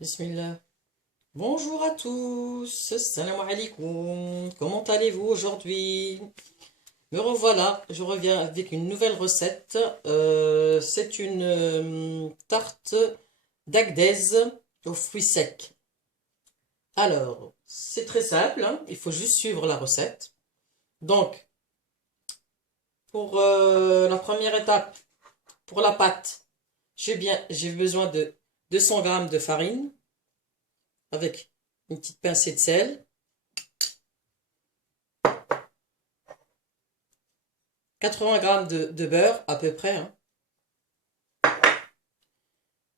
Bismillah. Bonjour à tous, salam alaikum. Comment allez-vous aujourd'hui? Me revoilà, je reviens avec une nouvelle recette. C'est une tarte d'agdez aux fruits secs. Alors, c'est très simple, hein, il faut juste suivre la recette. Donc, pour la première étape, pour la pâte, j'ai besoin de 200 grammes de farine avec une petite pincée de sel, 80 grammes de beurre à peu près, hein,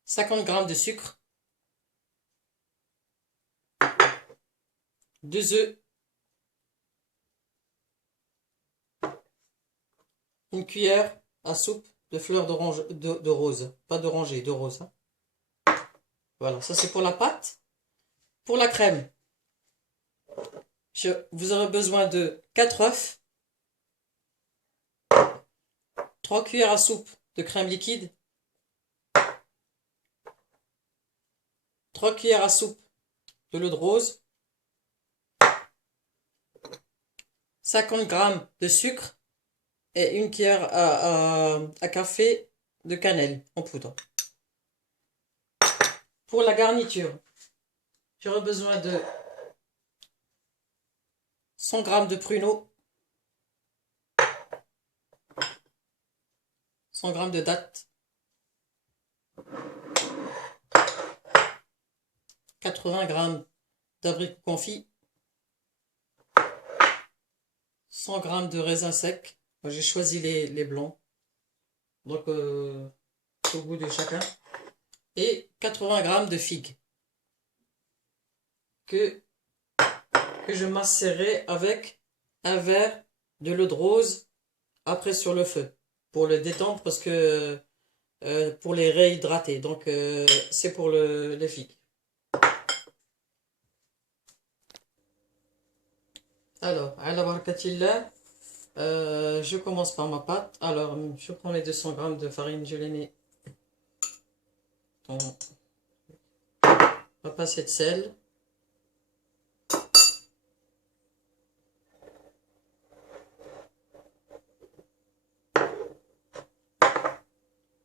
50 grammes de sucre, 2 œufs, une cuillère à soupe de fleurs d'orange, de rose, pas d'oranger, de rose, hein. Voilà, ça c'est pour la pâte. Pour la crème, vous aurez besoin de 4 œufs, 3 cuillères à soupe de crème liquide, 3 cuillères à soupe de l'eau de rose, 50 grammes de sucre et une cuillère à café de cannelle en poudre. Pour la garniture, j'aurai besoin de 100 grammes de pruneaux, 100 grammes de dattes, 80 grammes d'abricots confits, 100 grammes de raisins secs. Moi j'ai choisi les blancs, donc au goût de chacun. Et 80 grammes de figues que je masserai avec un verre de l'eau de rose après sur le feu pour le détendre parce que pour les réhydrater. Donc c'est pour les figues. Alors, ala barakatillah, je commence par ma pâte. Alors, je prends mes 200 grammes de farine, je les mets dans ma pincée de sel.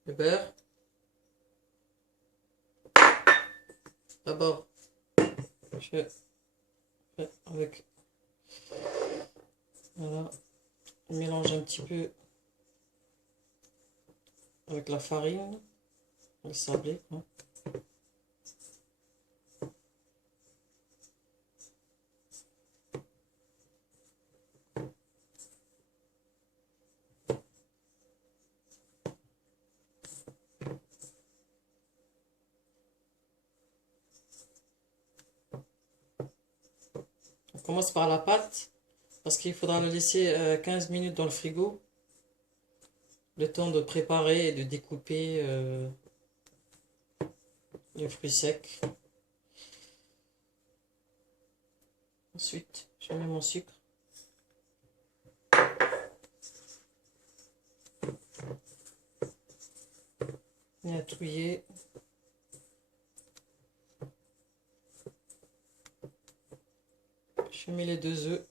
Le beurre. D'abord, je fais avec, voilà, je mélange un petit peu avec la farine, le sablé, hein. On commence par la pâte parce qu'il faudra la laisser 15 minutes dans le frigo, le temps de préparer et de découper les fruits secs. Ensuite, je mets mon sucre. Et à touiller. Je mets les 2 œufs.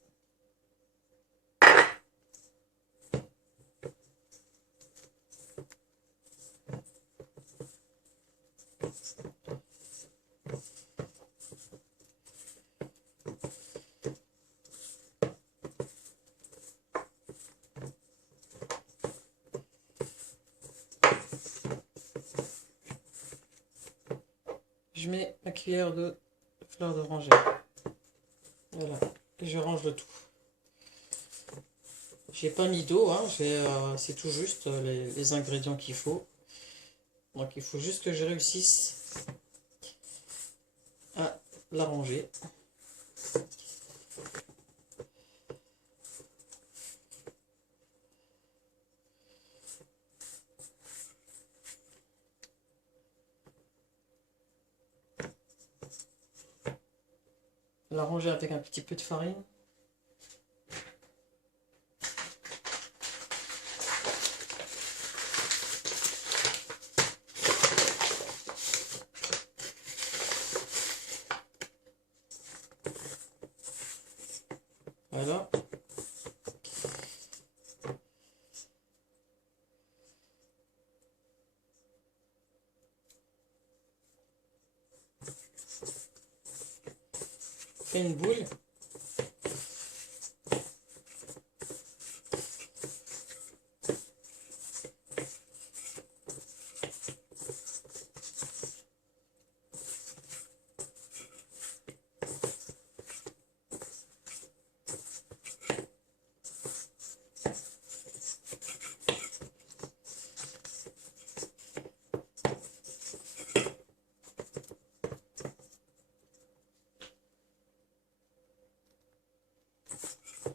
Je mets ma cuillère de fleur d'oranger. Voilà. Et je range le tout. J'ai pas mis d'eau, hein, c'est tout juste les ingrédients qu'il faut. Donc il faut juste que je réussisse à l'arranger. L'arranger avec un petit peu de farine. Voilà. On fait une boule.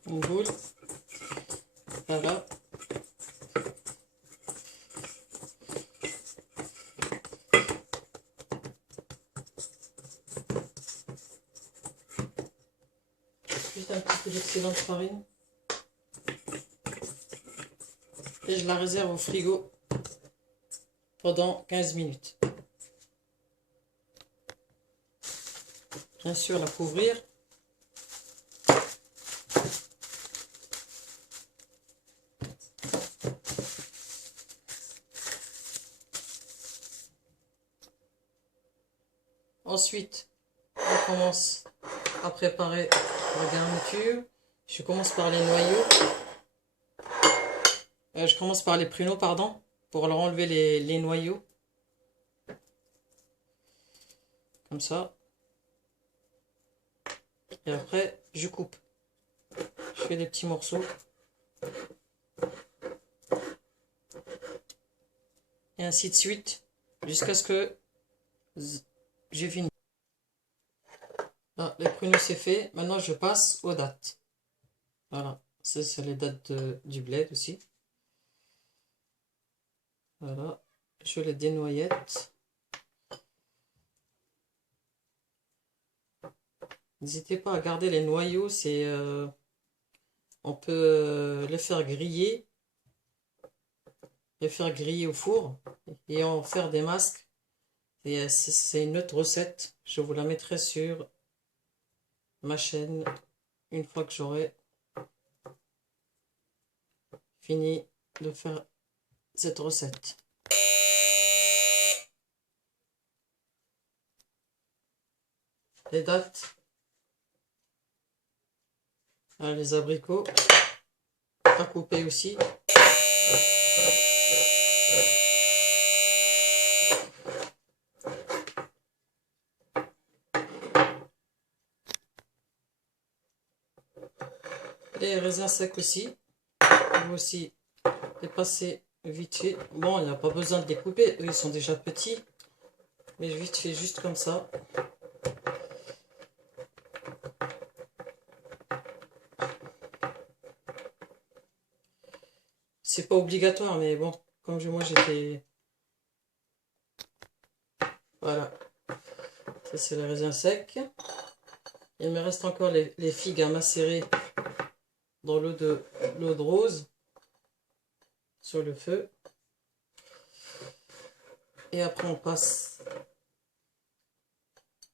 Une boule. Voilà. Juste un petit peu d'excédent de farine. Et je la réserve au frigo pendant 15 minutes. Bien sûr, la couvrir. Ensuite, on commence à préparer la garniture. Je commence par les noyaux. Je commence par les pruneaux, pardon, pour leur enlever les noyaux. Comme ça. Et après, je coupe. Je fais des petits morceaux. Et ainsi de suite, jusqu'à ce que j'ai fini. Ah, les pruneaux c'est fait. Maintenant, je passe aux dattes. Voilà, ça c'est les dattes du bled aussi. Voilà, je les dénoyette. N'hésitez pas à garder les noyaux, on peut les faire griller au four et en faire des masques. Et c'est une autre recette, je vous la mettrai sur ma chaîne une fois que j'aurai fini de faire cette recette. Les dattes, les abricots à couper aussi. Les raisins secs aussi. Vous aussi les passer vite fait. Bon, il n'y a pas besoin de les couper, eux ils sont déjà petits. Mais vite fait, juste comme ça. C'est pas obligatoire, mais bon, comme moi j'étais... Voilà. Ça c'est les raisins secs. Il me reste encore les figues à macérer dans l'eau de rose sur le feu. Et après on passe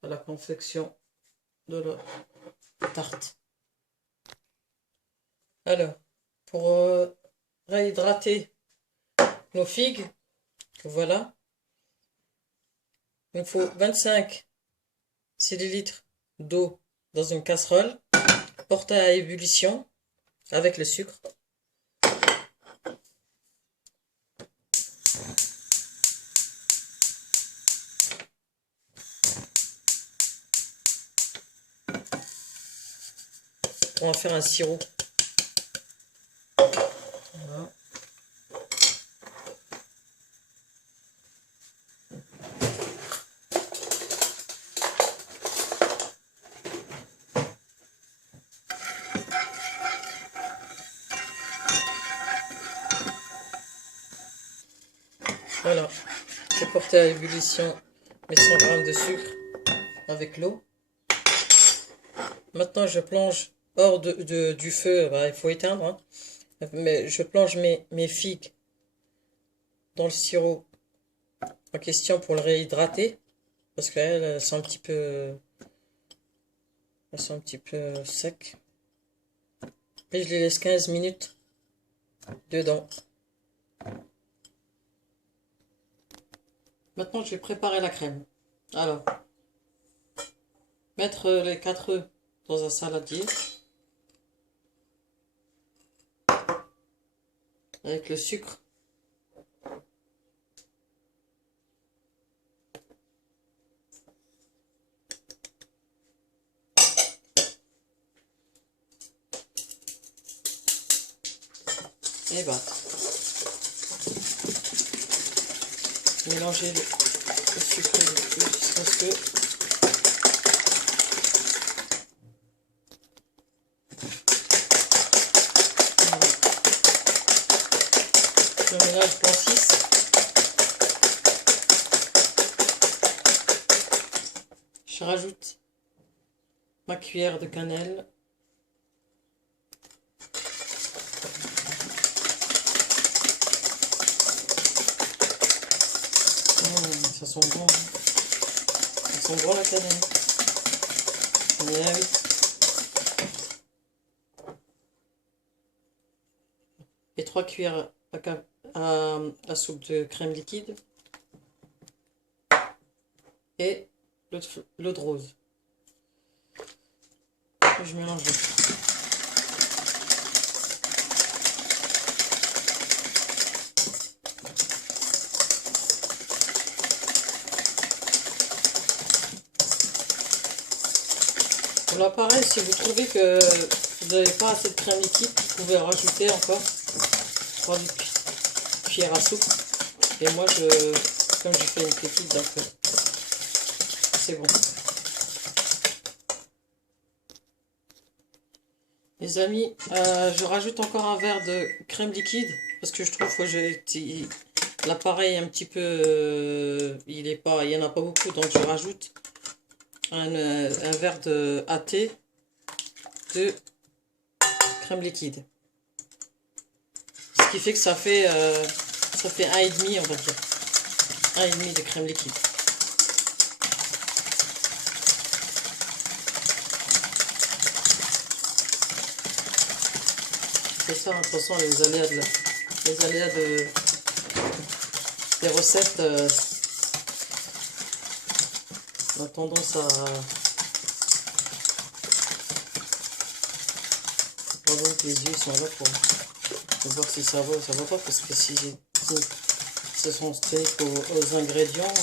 à la confection de la tarte. Alors, pour réhydrater nos figues, voilà, il nous faut 25 centilitres d'eau dans une casserole, portée à ébullition avec le sucre. On va faire un sirop. Voilà. Voilà, j'ai porté à ébullition mes 100 g de sucre avec l'eau. Maintenant, je plonge hors du feu, bah, il faut éteindre, hein. Mais je plonge mes figues dans le sirop en question pour le réhydrater, parce qu'elles sont un petit peu secs. Et je les laisse 15 minutes dedans. Maintenant, je vais préparer la crème. Alors, mettre les 4 œufs dans un saladier avec le sucre. Et battre. Mélanger le sucre et l'œuf jusqu'à ce que le mélange blanchisse. Je rajoute ma cuillère de cannelle. Ça sent bon. Ça sent bon la cannelle. Eh oui. Et 3 cuillères à soupe de crème liquide. Et l'eau de rose. Je mélange le tout. Là pareil, si vous trouvez que vous n'avez pas assez de crème liquide, vous pouvez rajouter encore 3 cuillères à soupe. Et moi, comme j'ai fait une petite, donc c'est bon. Les amis, je rajoute encore un verre de crème liquide parce que je trouve que l'appareil un petit peu, il y en a pas beaucoup, donc je rajoute un verre de AT de crème liquide. Ce qui fait que ça fait 1,5, on va dire. 1,5 de crème liquide. C'est ça, de toute façon, les aléas des recettes, on a tendance à pardon, que les yeux sont là pour voir si ça va ou ça va pas, parce que si ce sont strict aux ingrédients,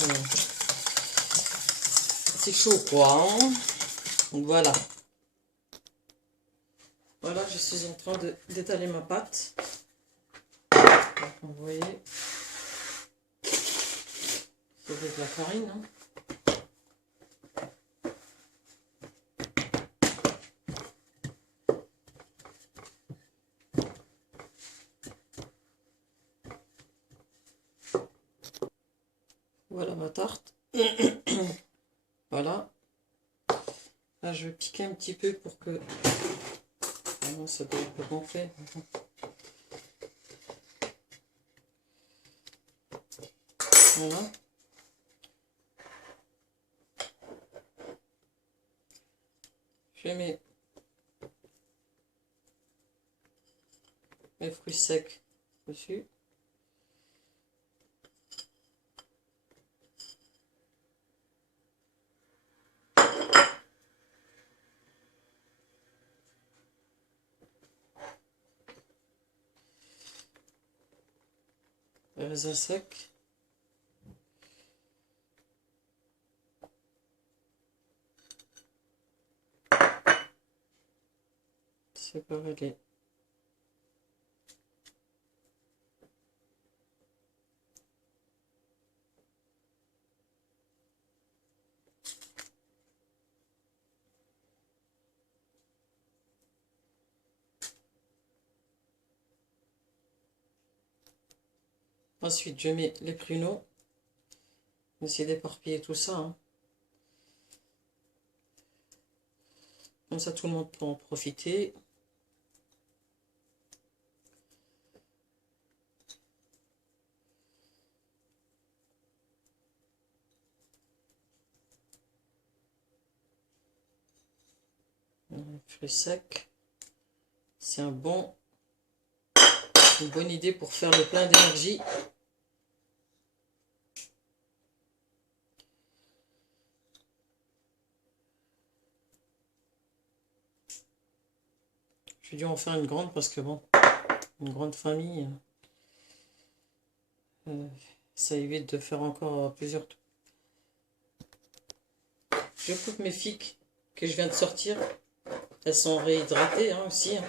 c'est chaud quoi, hein. Donc voilà. Voilà, je suis en train d'étaler ma pâte. Vous voyez, c'est de la farine, hein. Voilà ma tarte. Voilà. Là, je vais piquer un petit peu pour que... Ah non, ça doit être gonfler. Voilà. Je mets mes fruits secs dessus. Les raisins secs. Séparer les... Ensuite, je mets les pruneaux. Essayer d'éparpiller tout ça, hein. Comme ça, tout le monde peut en profiter. Fruits secs. C'est une bonne idée pour faire le plein d'énergie. J'ai dû en faire une grande parce que bon, une grande famille, ça évite de faire encore plusieurs tours. Je coupe mes figues que je viens de sortir. Elles sont réhydratées hein, aussi. Hein.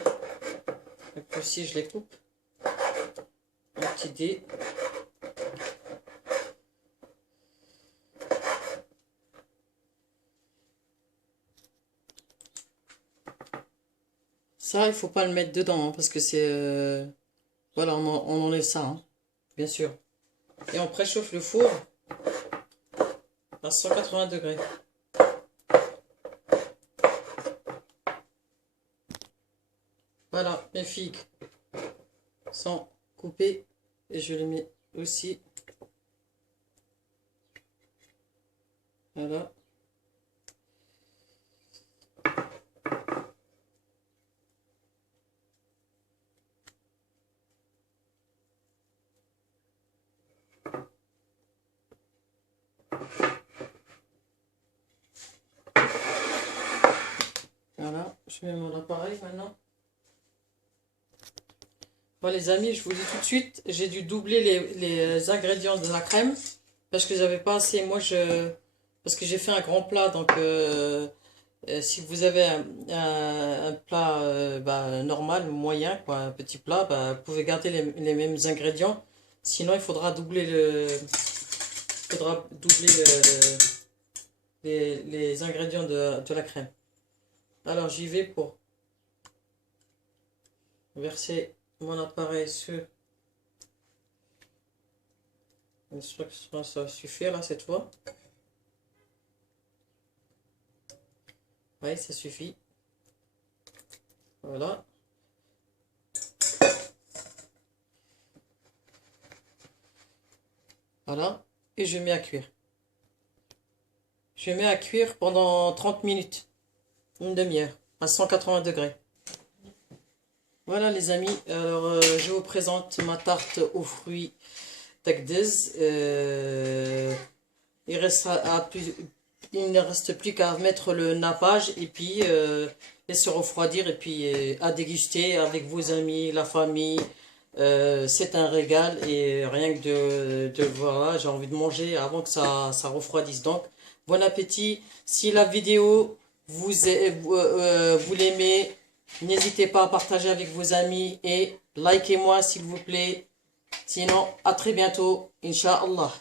Donc aussi je les coupe. Un petit dé. Ça, il faut pas le mettre dedans hein, parce que c'est... voilà, on enlève ça, hein, bien sûr. Et on préchauffe le four à 180 degrés. Voilà, mes figues sont coupées et je les mets aussi. Voilà. Voilà, je mets mon appareil maintenant. Bon les amis, je vous dis tout de suite, j'ai dû doubler les ingrédients de la crème parce que j'avais pas assez. Parce que j'ai fait un grand plat, donc si vous avez un plat normal, moyen, quoi, un petit plat, bah, vous pouvez garder les mêmes ingrédients. Sinon, il faudra doubler les ingrédients de la crème. Alors j'y vais pour verser mon appareil sur... J'espère que ça va suffire là cette fois. Oui, ça suffit. Voilà. Voilà. Et je mets à cuire. Je mets à cuire pendant 30 minutes. Une demi-heure. À 180 degrés. Voilà les amis. Alors je vous présente ma tarte aux fruits d'Agdez. Il ne reste plus qu'à mettre le nappage et puis laisser refroidir et puis à déguster avec vos amis, la famille. C'est un régal et rien que de voilà, j'ai envie de manger avant que ça refroidisse. Donc, bon appétit. Si la vidéo vous l'aimez, n'hésitez pas à partager avec vos amis et likez-moi s'il vous plaît. Sinon, à très bientôt, Inch'Allah.